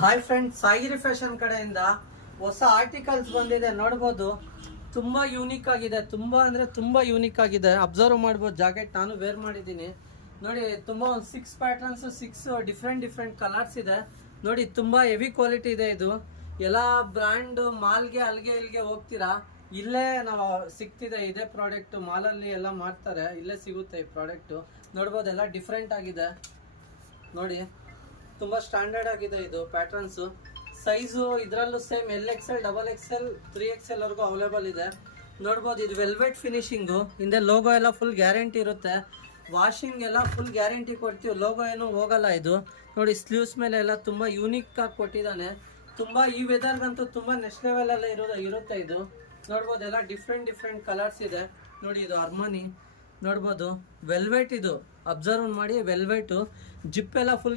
Hi friends, ಸಾಯಿಗಿರಿ fashion ಕಡೆಯಿಂದ ಹೊಸ articles ಬಂದಿದೆ. ನೋಡ್ಬೋದು, ತುಂಬ ಯೂನಿಕ್ ಆಗಿದೆ. ತುಂಬ ಅಂದರೆ ತುಂಬ ಯೂನಿಕ್ ಆಗಿದೆ. ಅಬ್ಸರ್ವ್ ಮಾಡ್ಬೋದು. ಜಾಕೆಟ್ ನಾನು ವೇರ್ ಮಾಡಿದ್ದೀನಿ ನೋಡಿ. ತುಂಬ ಒಂದು 6 ಪ್ಯಾಟರ್ನ್ಸ್, 6 ಡಿಫ್ರೆಂಟ್ ಕಲರ್ಸ್ ಇದೆ ನೋಡಿ. ತುಂಬ ಹೆವಿ ಕ್ವಾಲಿಟಿ ಇದೆ. ಇದು ಎಲ್ಲ ಬ್ರ್ಯಾಂಡ್ ಮಾಲ್ಗೆ ಅಲ್ಲಿಗೆ ಇಲ್ಲಿಗೆ ಹೋಗ್ತೀರಾ, ಇಲ್ಲೇ ನಾವು ಸಿಗ್ತಿದೆ. ಇದೇ ಪ್ರಾಡಕ್ಟ್ ಮಾಲಲ್ಲಿ ಎಲ್ಲ ಮಾಡ್ತಾರೆ, ಇಲ್ಲೇ ಸಿಗುತ್ತೆ ಈ ಪ್ರಾಡಕ್ಟು. ನೋಡ್ಬೋದು, ಎಲ್ಲ ಡಿಫ್ರೆಂಟ್ ಆಗಿದೆ ನೋಡಿ. ತುಂಬ ಸ್ಟ್ಯಾಂಡರ್ಡ್ ಆಗಿದೆ ಇದು ಪ್ಯಾಟರ್ನ್ಸು. ಸೈಜು ಇದರಲ್ಲೂ ಸೇಮ್ XL, XXL, 3XL ವರೆಗೂ ಅವೈಲೇಬಲ್ ಇದೆ. ನೋಡ್ಬೋದು, ಇದು ವೆಲ್ವೆಟ್ ಫಿನಿಶಿಂಗು. ಹಿಂದೆ ಲೋಗೋ ಎಲ್ಲ ಫುಲ್ ಗ್ಯಾರಂಟಿ ಇರುತ್ತೆ. ವಾಷಿಂಗ್ ಎಲ್ಲ ಫುಲ್ ಗ್ಯಾರಂಟಿ ಕೊಡ್ತೀವಿ. ಲೋಗೋ ಏನೂ ಹೋಗಲ್ಲ ಇದು ನೋಡಿ. ಸ್ಲೀವ್ಸ್ ಮೇಲೆ ಎಲ್ಲ ತುಂಬ ಯೂನಿಕ್ ಆಗಿ ಕೊಟ್ಟಿದ್ದಾನೆ. ತುಂಬ ಈ ವೆದರ್ಗಂತೂ ತುಂಬ ನೆಕ್ಸ್ಟ್ ಲೆವೆಲಲ್ಲೇ ಇರುತ್ತೆ ಇದು. ನೋಡ್ಬೋದು, ಎಲ್ಲ ಡಿಫ್ರೆಂಟ್ ಕಲರ್ಸ್ ಇದೆ ನೋಡಿ. ಇದು ಅರ್ಮಾನಿ ನೋಡ್ಬೋದು, ವೆಲ್ವೆಟ್ ಇದು. ಅಬ್ಸರ್ವ್ ಮಾಡಿ, ವೆಲ್ವೆಟು ಜಿಪ್ ಎಲ್ಲ ಫುಲ್